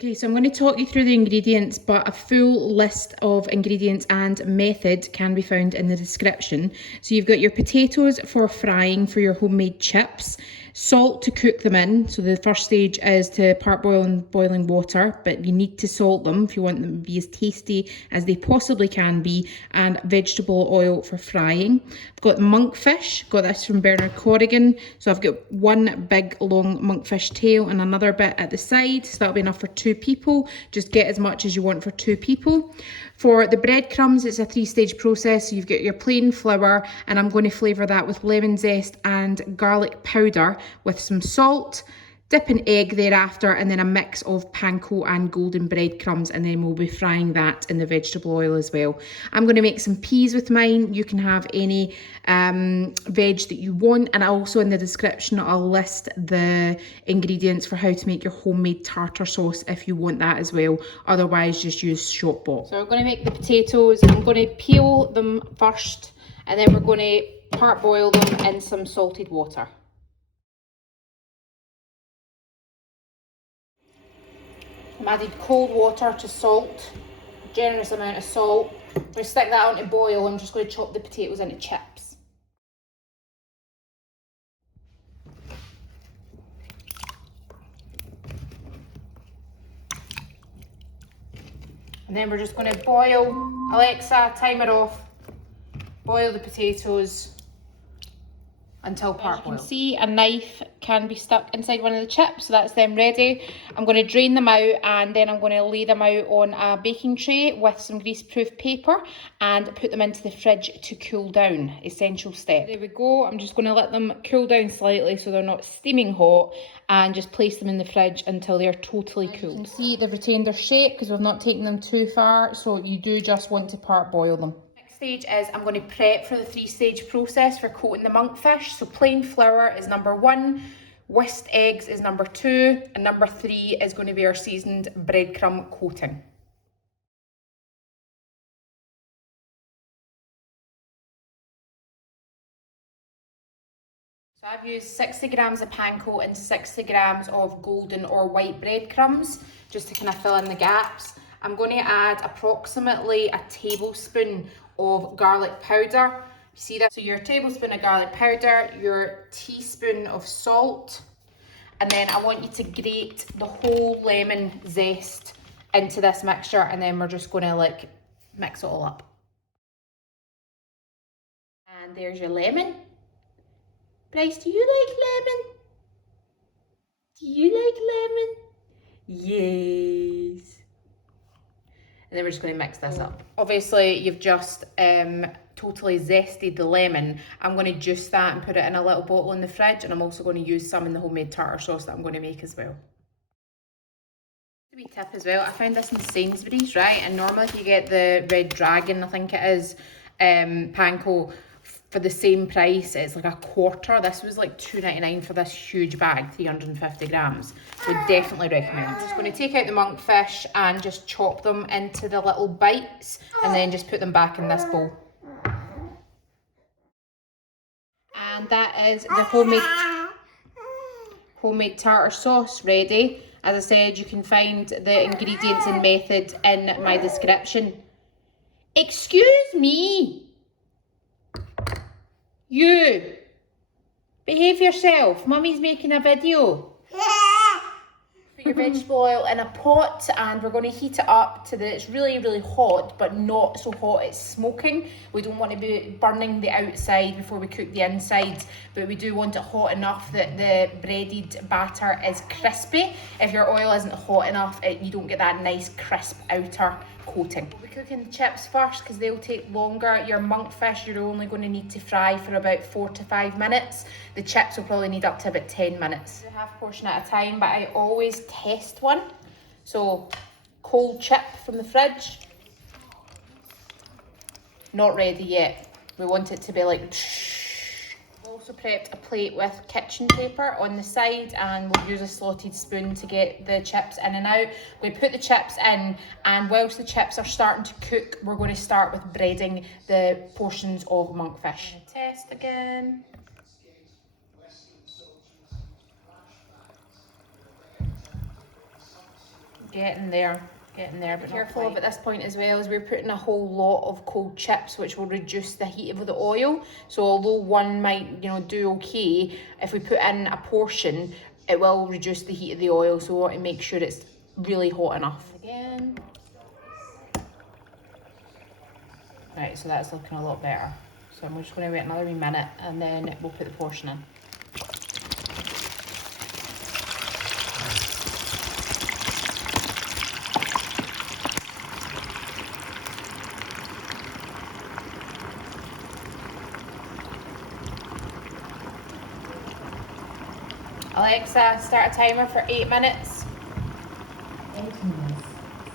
Okay, so I'm going to talk you through the ingredients, but a full list of ingredients and method can be found in the description. So you've got your potatoes for frying for your homemade chips, salt to cook them in. So the first stage is to part boil in boiling water, but you need to salt them if you want them to be as tasty as they possibly can be, and vegetable oil for frying. I've got monkfish, got this from Bernard Corrigan. So I've got one big long monkfish tail and another bit at the side, so that'll be enough for 2 people. Just get as much as you want for 2 people. For the breadcrumbs, it's a 3-stage process. So you've got your plain flour, and I'm going to flavour that with lemon zest and garlic powder with some salt. Dip an egg thereafter, and then a mix of panko and golden breadcrumbs, and then we'll be frying that in the vegetable oil as well. I'm going to make some peas with mine. You can have any veg that you want, and also in the description I'll list the ingredients for how to make your homemade tartare sauce if you want that as well. Otherwise, just use shop bought. So we're going to make the potatoes. I'm going to peel them first, and then we're going to part boil them in some salted water. I've added cold water to salt, generous amount of salt. I'm going to stick that on to boil. I'm just going to chop the potatoes into chips. And then we're just going to boil. Alexa, timer off. Boil the potatoes until part boil. As you can see, a knife can be stuck inside one of the chips, so that's them ready. I'm going to drain them out, and then I'm going to lay them out on a baking tray with some grease-proof paper and put them into the fridge to cool down. Essential step. There we go. I'm just going to let them cool down slightly so they're not steaming hot, and just place them in the fridge until they're totally cooled. You can see they've retained their shape because we've not taken them too far, so you do just want to part boil them. Stage is I'm going to prep for the 3-stage process for coating the monkfish. So plain flour is number 1, whisked eggs is number 2, and number 3 is going to be our seasoned breadcrumb coating. So I've used 60 grams of panko and 60 grams of golden or white breadcrumbs just to kind of fill in the gaps. I'm going to add approximately a tablespoon of garlic powder. You see that? So your tablespoon of garlic powder, your teaspoon of salt, and then I want you to grate the whole lemon zest into this mixture, and then we're just going to like mix it all up. And there's your lemon. Bryce, do you like lemon? Do you like lemon? Yes. And then we're just going to mix this up. Obviously, you've just totally zested the lemon. I'm going to juice that and put it in a little bottle in the fridge, and I'm also going to use some in the homemade tartare sauce that I'm going to make as well. A wee tip as well, I found this in Sainsbury's, right? And normally if you get the Red Dragon, I think it is, panko, for the same price, it's like a quarter. This was like $2.99 for this huge bag, 350 grams. Would definitely recommend. I'm just going to take out the monkfish and just chop them into the little bites, and then just put them back in this bowl. And that is the homemade tartare sauce ready. As I said, you can find the ingredients and method in my description. Excuse me! You! Behave yourself, Mummy's making a video. Put your vegetable oil in a pot, and we're going to heat it up to it's really, really hot, but not so hot it's smoking. We don't want to be burning the outside before we cook the inside, but we do want it hot enough that the breaded batter is crispy. If your oil isn't hot enough, you don't get that nice crisp outer coating. We'll be cooking the chips first because they'll take longer. Your monkfish you're only going to need to fry for about 4 to 5 minutes. The chips will probably need up to about 10 minutes. A half portion at a time, but I always test one. So cold chip from the fridge. Not ready yet. We want it to be like also prepped a plate with kitchen paper on the side, and we'll use a slotted spoon to get the chips in and out. We put the chips in, and whilst the chips are starting to cook, we're going to start with breading the portions of monkfish. Test again. Getting there, but careful of at this point as well, as we're putting a whole lot of cold chips, which will reduce the heat of the oil. So although one might, you know, do okay, if we put in a portion, it will reduce the heat of the oil. So we want to make sure it's really hot enough. Again. Right, so that's looking a lot better. So I'm just going to wait another wee minute and then we'll put the portion in. Alexa, start a timer for 8 minutes. 8 minutes.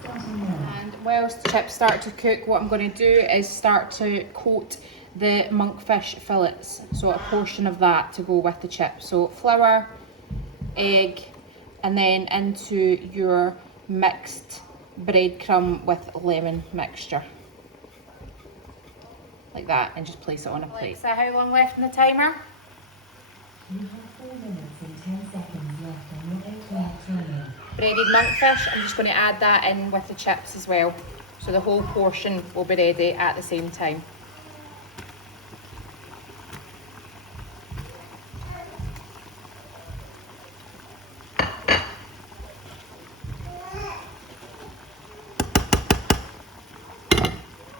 Starting now. And whilst the chips start to cook, what I'm going to do is start to coat the monkfish fillets. So a portion of that to go with the chips. So flour, egg, and then into your mixed breadcrumb with lemon mixture. Like that, and just place it on a plate. Alexa, how long left in the timer? You have 4 minutes and 10 seconds left on your 8-minute timer. Breaded monkfish, I'm just going to add that in with the chips as well. So the whole portion will be ready at the same time.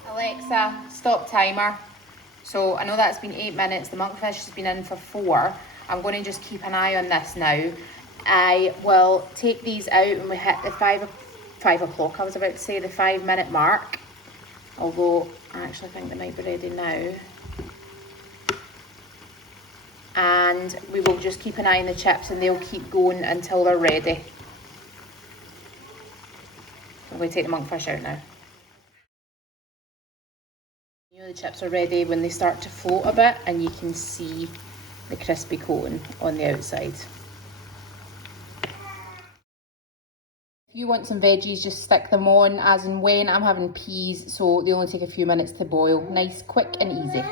Alexa, stop timer. So I know that's been 8 minutes, the monkfish has been in for 4. I'm going to just keep an eye on this now. I will take these out when we hit the 5 o'clock, I was about to say the 5-minute mark. Although I actually think they might be ready now. And we will just keep an eye on the chips and they'll keep going until they're ready. I'm going to take the monkfish out now. You know the chips are ready when they start to float a bit and you can see the crispy coating on the outside. If you want some veggies, just stick them on as and when. I'm having peas, so they only take a few minutes to boil. Nice, quick and easy.